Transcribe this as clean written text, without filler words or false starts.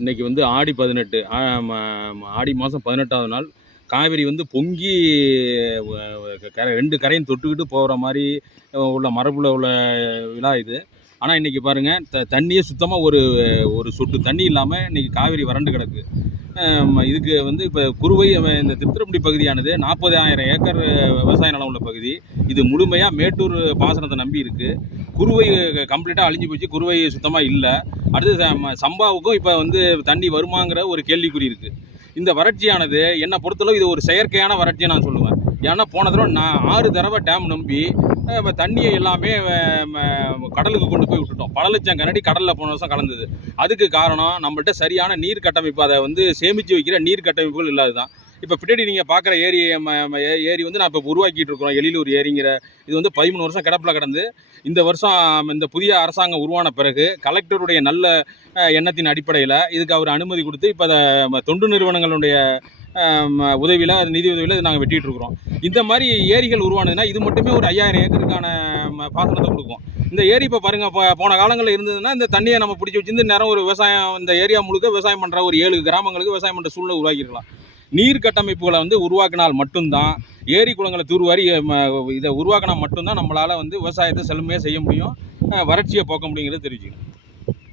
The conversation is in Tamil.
இன்னைக்கு வந்து ஆடி 18 ஆடி மாதம் 18வது நாள். காவிரி வந்து பொங்கி 2 கரையும் தொட்டுக்கிட்டு போகிற மாதிரி உள்ள மரபுல உள்ள விழா இது. ஆனால் இன்றைக்கி பாருங்கள், தண்ணியே சுத்தமாக ஒரு ஒரு சொட்டு தண்ணி இல்லாமல் இன்றைக்கி காவிரி வறண்டு கிடக்கு. இதுக்கு வந்து இப்போ குறுவை இந்த திருத்துறைப்பூண்டி பகுதியானது 40,000 ஏக்கர் விவசாய நிலம் உள்ள பகுதி. இது முழுமையாக மேட்டூர் பாசனத்தை நம்பி இருக்குது. குறுவை கம்ப்ளீட்டாக அழிஞ்சு போச்சு, குறுவை சுத்தமாக இல்லை. அடுத்து சம்பாவுக்கும் இப்போ வந்து தண்ணி வருமாங்கிற ஒரு கேள்விக்குறி இருக்குது. இந்த வறட்சியானது என்னை பொறுத்தளவு இது ஒரு செயற்கையான வறட்சியை நான் சொல்லுவேன். ஏன்னா போன தடவை நான் 6 தடவை டேம் நம்பி தண்ணியை எல்லாமே கடலுக்கு கொண்டு போய் விட்டுட்டோம். பல லட்சம் கனடி கடலில் போன வருஷம் கலந்தது. அதுக்கு காரணம் நம்மள்கிட்ட சரியான நீர் கட்டமைப்பு, அதை வந்து சேமித்து வைக்கிற நீர் கட்டமைப்புகள் இல்லாது தான். இப்போ பின்னாடி நீங்கள் பார்க்குற ஏரி வந்து நான் இப்போ உருவாக்கிட்டு இருக்கிறோம். எழிலூர் ஏரிங்கிற இது வந்து 13 வருஷம் கிடப்பில் கிடந்து இந்த வருஷம் இந்த புதிய அரசாங்கம் உருவான பிறகு கலெக்டருடைய நல்ல எண்ணத்தின் அடிப்படையில் இதுக்கு அவர் அனுமதி கொடுத்து இப்போ அதை தொண்டு நிறுவனங்களுடைய உதவியில், நிதி உதவியில் இது நாங்கள் வெட்டிகிட்டு இருக்கிறோம். இந்த மாதிரி ஏரிகள் உருவானதுன்னா இது மட்டுமே ஒரு 5000 ஏக்கருக்கான பாசனத்தை கொடுக்கும். இந்த ஏரி இப்போ பாருங்கள், போன காலங்களில் இருந்ததுன்னா இந்த தண்ணியை நம்ம பிடிச்சி வச்சிருந்து நேரம் ஒரு விவசாயம், இந்த ஏரியா முழுக்க விவசாயம் பண்ணுற ஒரு 7 கிராமங்களுக்கு விவசாயம் பண்ணுற சூழ்நிலை உருவாக்கிருக்கலாம். நீர் கட்டமைப்புகளை வந்து உருவாக்கினால் மட்டும்தான், ஏரி குளங்களை தூர்வாரி இதை உருவாக்கினா மட்டும்தான் நம்மளால் வந்து விவசாயத்தை செழுமையாக செய்ய முடியும், வறட்சியை போக்க முடியுங்கிறது தெரிஞ்சுக்கணும்.